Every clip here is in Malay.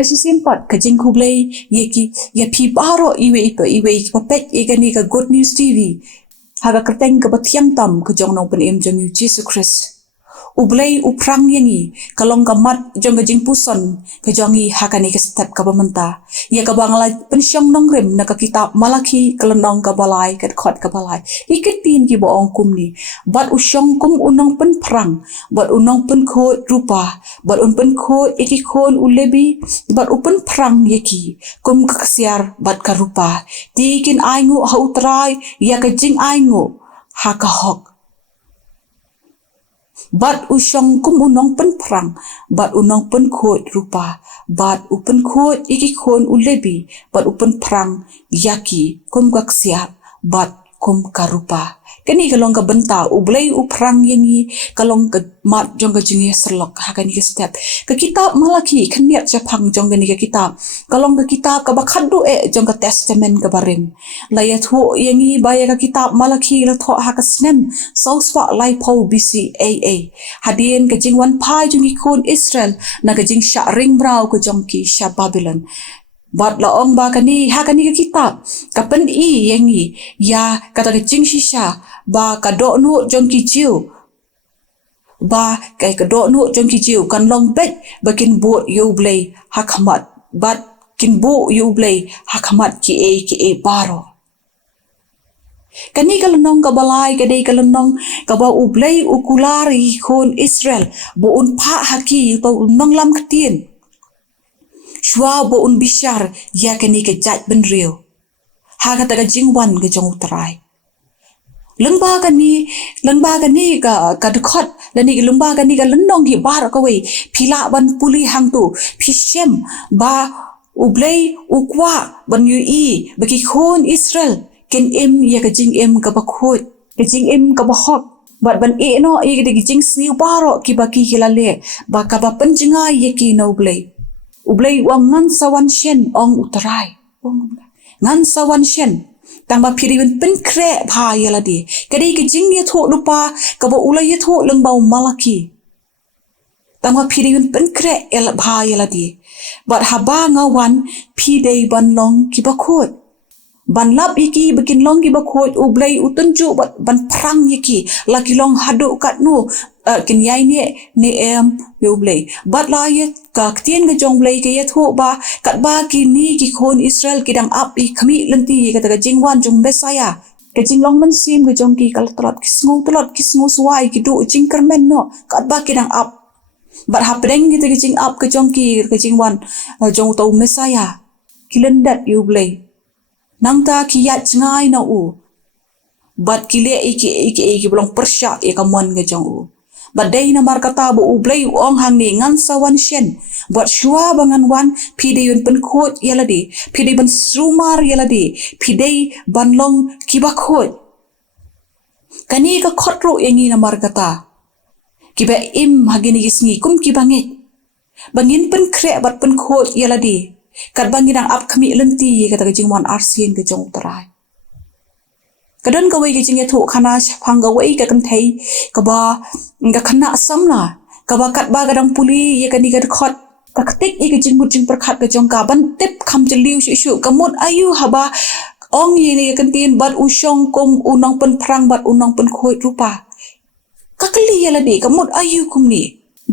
Fasi simpat ka jing kublay ye pi baro iwe papet egani ka Good News TV. Haga kerteng ka batiang tam ka jong nong pen jong Jesus Christ. Ublay uprang yangi kalong ka mat jong ka jing puson ka jongi hakani ka step ka pamenta. Ia ka banglay pensyong nong rim na ka kitab Malaki kalonong ka balay ka khot ka balay. Ikitin ki boong kumni. Bat usyong kum unong pen perang. Bat unong pen khot rupa. Bat un pen khot iki khon ulebi. Bat upen perang yaki. Kum kaksiar bat ka rupa. Tikin aingu hautray ia ka jing aingu haka hok. Bat usyong kum unong pen perang, bat unong pen khot rupa, bat upen khot iki khon ulebi, bat upen perang yaki kum kaksiap, bat kum karupa. Kani kalong ka benta ublay uprang yangi kalong ka mat jong ka jingi serlok hakani ka step. Ka kitab Malaki kaniat japang jong gani ka kitab. Kalong ka kitab ka bakadu jong ka testament ka barim. Layat ho yangi baya ka kitab Malaki la tho haka snem sauswa lai pau BCAA. Hadien ka jing wan pai jong ikon Israel na ka jing sya ring brau ka jong ki sya Babylon. Bat laong ba kani hakani ka kitab kapen yangi ya kata ka jing shisha ba ka do no jong ki jiu ba kai ka do no jong ki jiu kan long bet bakin bo you blay hakamat bat kin bo you blay hakamat ki e baro kani kalonong ka balay kadai kalonong ka ba ublay ukulari kon Israel bo un pa haki to nong lam katin shwa bo un bishar ya kani ke jat ben real ha kata ka jingwan ke jong utrai lengba kani ka dekot lani ke lengba kani ka lendong ki bar ka we pila ban puli hang tu pishem ba ublay ukwa ban yu bagi khon Israel ken em ya ka jing em ka bakhot ka jing em ka bahok bat ban no ke jing sniu baro ki baki hilale ba ka ba penjinga ye ki no ublay wang ngan sawan shen ong utrai ngan sawan shen tang ba phiriwen pen kre pha yaladi kadi ke jing ye tho lupa ka ba ulai ye tho lengbau Malaki tang ba phiriwen pen kre el pha yaladi bat haba ngawan phi dei ban long ki ba khot ban lap iki bikin long ki ba khot ublai utunju ban prang yiki laki long hadu kat nu kin yai ne em ublai bat la ye ka ktien ga jong blai ke ye tho ba kat ba ki ni ki khon Israel ki dang ap i khami lenti ka ta jingwan jong besaya ke jinglong men sim ga jong ki kal trot ki sngu swai ki du jing kermen no kat ba ki dang ap bat hapdeng ki ta jing ap ka jong ki ka jingwan jong to mesaya kilendat ublai nang ta ki yat ngai na u bat kile iki belong persya e kamon ga jong u bat dei na mar kata bo ublay ong hang ni ngan sawan shen bat shua bangan wan pideyun pen khot yaladi pidey ban sumar yaladi pidey ban long kiba khot kani ka khotro yangi na mar kata kiba im hagini gisngi kum kibanget bangin pen kre bat pen khot yaladi kat bangin ang ap kami lenti kata ka jingwan arsien ka jong tarai kadon ka wei ka jing tho khana phang ka wei ka kan thei ka ba ka khana samla ka ba kat ba gadang puli ye ka ni ka khot ka ktik e ka jing mut jing prakhat ka jong ka ban tip kham chliu shu kamut ayu haba ong ye ni kan tin bat usyong kum unong pen prang bat unong pen khoi rupa ka kli yala di kamut ayu kum ni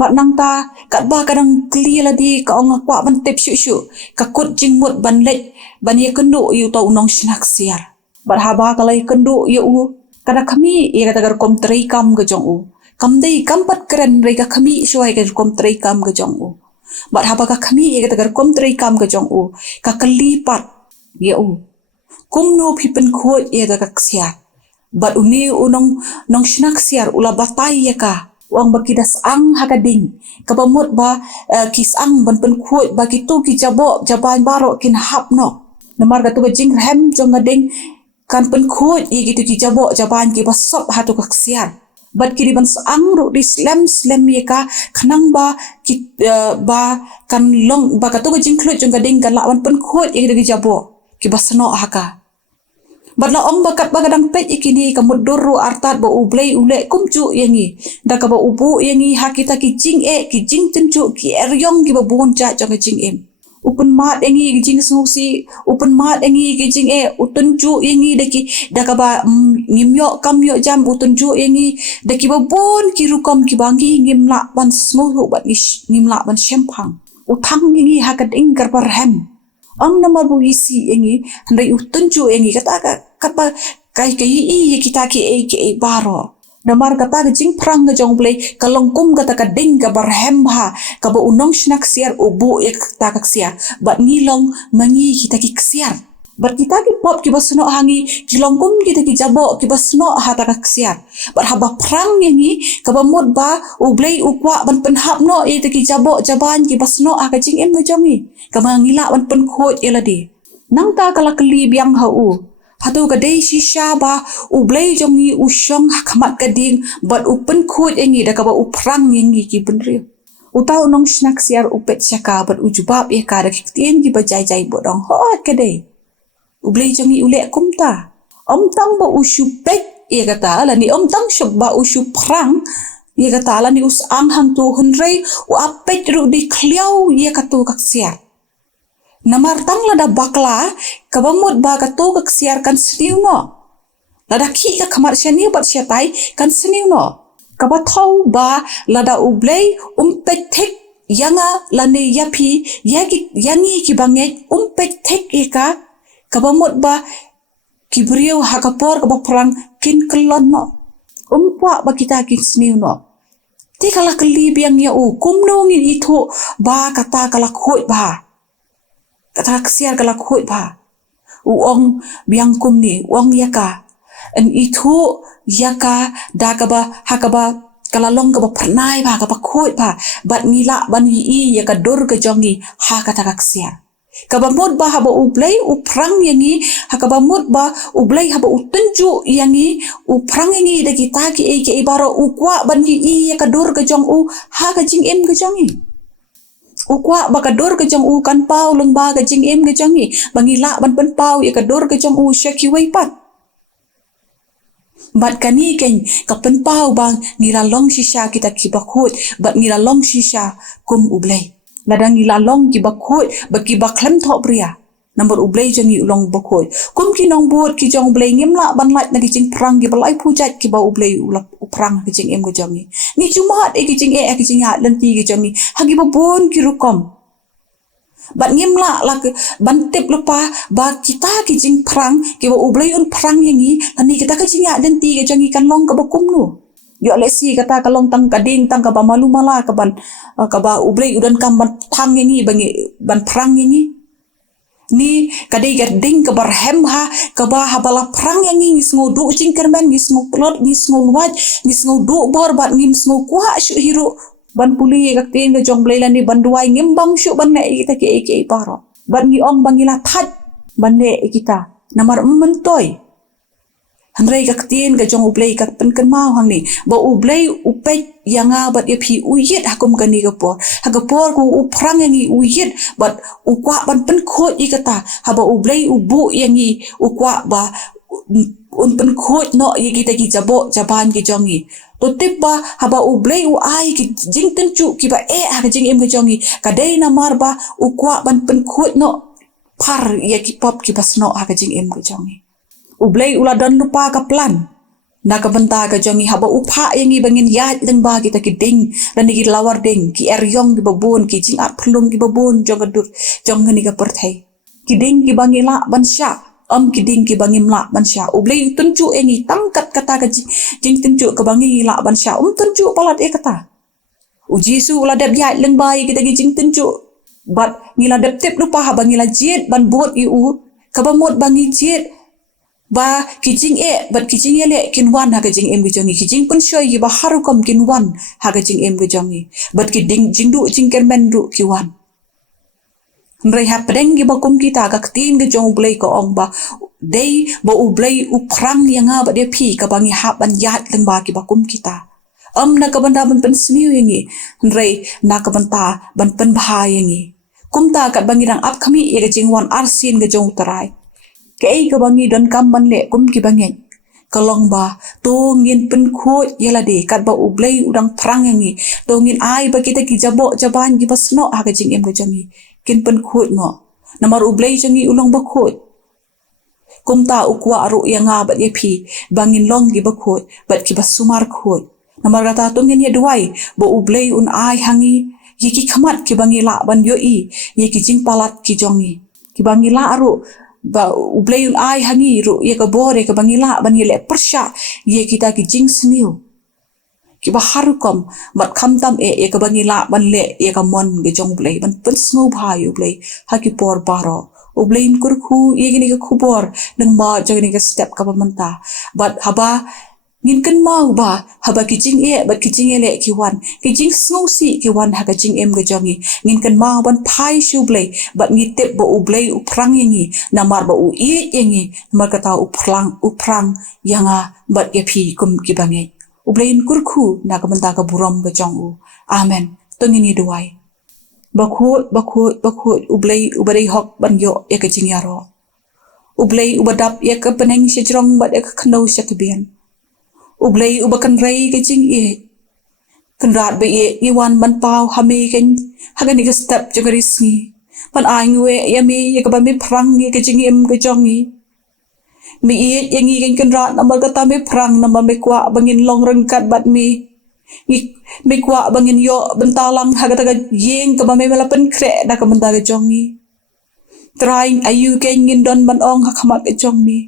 bat nang ta kat ba kadang kli yala di ka ong kwa ban tip shu ka kut jing mut ban lek ban ye kendu yu to unong sinak siar bat haba kalai kendu yu kada kami ye kata gar kom trei kam ga jong u kam dei kam pat keren re ka kami shwai ga kom trei kam ga jong u bat haba ka kami ye kata gar kom trei kam ga jong u ka kali pat ye u kum no pipen khot ye da ka sia bat uni unong nong sinak siar ula batai ye ka wang bakidas ang hakading kabamut ba kisang ban pen khot ba kitu ki jabo jaban baro kin hap no namar ka tu jing hem jong gading kan pen khot ye gitu ki jabo jaban ki basop hatu ka siar bat kiri ban sang ru di slam ye ka khanang ba ki ba kan long ba ka tu jing khlut jong gading kan lawan pen khot ye gitu ki jabo ki basno haka batla ong bakat bagadang pet ikini kamut doru artat ba ublay ule kumcu yangi da ka ba ubu yangi hakita ki jing tencu ki eryong ki ba bon cha jong jing em Upen mat engi gijing snusi, upen mat engi gijing utunju engi dakaba ngimyo kamyo jam utunju engi daki babon kirukom kibangi ngimla ban snu bat ngimla ban shempang. Utang engi hakat ingkar parhem. Namar bu isi engi handai utunju engi kata kai kita ki baro. Namar kata jing prang jong play kalongkum kata kading ka barhem ha ka ba unong shnak siar ubu kata kaksiar bat ngilong mangi kita ki ksiar bat kita ki pop ki basno hangi kilongkum kita ki jabo ki basno ha ta kaksiar bat haba prang yangi ka ba mut ba ublei ukwa ban penhap no kita ki jabo jaban ki basno ha ka jing em jongi ka ba ngila ban pen khot eladi nang ta kala kli biang ha u hatu kadai shisha ba ublei jongi usyong kamat kading bat upen khut engi da ka ba uprang engi ki benri utau nong snak siar upet syaka bat ujubab ka da kitien ki bajai jai bodong hot kadai ublei jongi ule kumta tang ba usyu pet kata la ni tang syok ba usyu prang kata la ni us ang hang tu hunrei u apet ru di kliau katu kaksiar namar tang lada bakla kabamut ba ka to ka siarkan seniu no lada ki ka kamar shani bat syatai kan seniu no kaba thau ba lada ublei umpet thek yanga lane yapi yangi ki banget umpet thek ka kabamut ba kibriu hakapor kaba perang kin kelon no umpa ba kita kin seniu no ti kala keli biang ya kumno ngin itu ba kata kala khoi ba kata kesiar kalak khoi ba uong biang kum ni uong yaka en itu yaka dakaba hakaba kalalong kaba pernai ba kaba khoi ba bat ngila ban yi yaka dor ke jongi ha kata kesiar kaba mut ba haba ublei uprang yangi hakaba mut ba ublei haba utunju yangi uprang yangi da kita ki ke ibaro ukwa ban yi yaka dor ke jong ha ka jing em ke jongi ukwa bakador ke jong kan pau leng ba ke jing em ke jongi bangila ban pen pau ya kador ke jong syaki wai pat bat kani ken ka pen pau bang ngila long shisha kita ki bakhut bat ngila long shisha kum ublei ladang ngila long ki bakhut baki baklem tho pria number ublei jongi ulong bakhut kum ki nong bot ki jong ublei ngimla ban lait na ki jing prang ki balai pujat ki ba ublei ulap uprang ki jing em ke jongi ni cuma ki jing ki jing ya lenti ki jongi hagi babon ki rukom bat ngimla la ban tip lupa ba kita ki jing prang ki ba ublei un prang yangi ani kita ki jing ya lenti ki jongi kan long ka bakum nu yo lesi kata kalong tang kading tang ka ba malu mala ka ba ublei udan kam ban tang yangi bangi ban prang yangi ni kadai gading ke barhem ha ke ba habala prang yang ni sngo du cingkerman ni sngo plot ni sngo wat ni sngo du bor bat ni sngo kwa shu hiru ban puli ka tin ke jong blela ni ban duai ngim bang shu ban ne kita ke paro ban ni ong bangila that ban ne kita namar mentoi handrai ka tin ke jong ublei ka pen ken mau hang ni ba ublei upet yanga bat yapi uyit hakum kani kapor hagapor ku uprang yangi uyit bat ukwa ban pen khot ikata haba ublei ubu yangi ukwa ba un pen khot no yi kita ki jabo jaban ki jongi to tip ba haba ublei u ai ki jing ten chu ki ba ha jing em ki jongi kadai namar ba ukwa ban pen khot no par ya ki pop ki basno ha jing em ki jongi ublei uladan lupa ka plan na ka benta ka jongi haba upha yangi bangin ya deng ba kita ki ding dan ki lawar ding ki eryong ki babon ki jing at plung ki babon jong adur jong ni ka perthai ki ding ki bangila bansha ki ding ki bangimla bansha ublei tunju yangi tangkat kata ka jing tunju ka bangila bansha tunju palat kata ujisu uladap ya leng bai kita ki jing tunju bat ngila dep tip lupa haba ngila jet ban bot yu ka bamot bangi jet ba kijing bat kijing le kinwan ha kijing em gijongi kijing pun shoy ba haru kom kinwan ha kijing em gijongi bat kiding jingdu jingkermen ru kiwan nrei ha pedeng gi ba kum kita ka tin gijong ublei ko ong ba dei ba ublei uprang yanga ba de phi ka bangi ha ban yat leng ba ki ba kum kita na ka banda ban pen sniu yangi nrei na ka banta ban pen bha yangi kumta kat bangi rang ap khami ye jingwan arsin gijong tarai kei ka bangi don kam ban le kum ki bangen kalong ba to ngin pen khot yela de kat ba ublei udang prang yangi to ngin ai ba kita ki jabo jaban gi basno ha ka jing em ka jangi kin pen khut mo namar ublei jangi ulong bakhut kum ta ukwa ru yang bat ye phi bangin long gi bakhut bat ki basumar khut namar kata tungin ye duai bo ublei un ai hangi ye ki khamat ki bangi la ban yo i ye ki jing palat ki jongi ki bangi la ru ba ublei un ai hangi ru ye ka bore ka bangi la ban ye le persha ye kita ki jing sniu ki ba harukom bat khamtam e ka bangi la ban le ye ka mon ge jong blei ban pen snu bhai ublei ha ki por baro ublein kurku ye gini ka khubor nang ma jagni ka step ka manta bat haba ngin kan mau ba haba kijing e bat kijing e le ki wan kijing snu si ki wan ha ka jing em ga jongi ngin kan mau ban phai shu blei bat ngi tep bo ublei uprang yengi namar ba u i yengi namar ka ta uprang yanga bat ye phi kum ki bangi ublein kurku na ka manta ka burom ga jongu amen tongini duai bakhut ublei ubarei hok ban yo ye ka jing yaro ublei ubadap ye ka peneng sejrong bat ye ka khno sakbian ublei ubakan rei ke jing e kan rat be ye iwan ban pau hame ken hagani ka step jagaris ni pan ai ngwe ye mi ye ka ba mi phrang ye ke jing em ke jongi mi ye yengi ken kan rat namal ka ta me phrang nama me kwa bangin long rengkat bat mi kwa bangin yo bentalang hagata ka yeng ka ba me melapen kre da ka benta ke jongi trying ayu ken ngin don ban ong hakhamat ke jongmi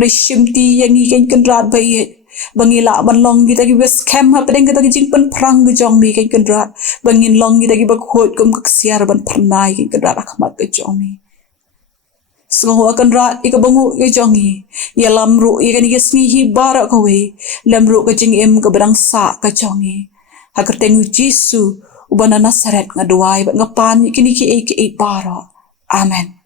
reshimti yengi ken kan rat ba ye bangila ban long kita ki wes cam ha pedeng kita ki jing pen prang ge jong mi ken kendrat bangin long kita ki bakhot kum kaksiar ban pernai ken kendrat akhmat ge jong mi sengo kendrat ika bangu ge jong hi ya lamru ika ni gesni hi bara ko we lamru ke jing em ke berang sa ke jong hi ha kertengu jisu ubana nasaret ngaduai bat ngapan kini ki e bara amen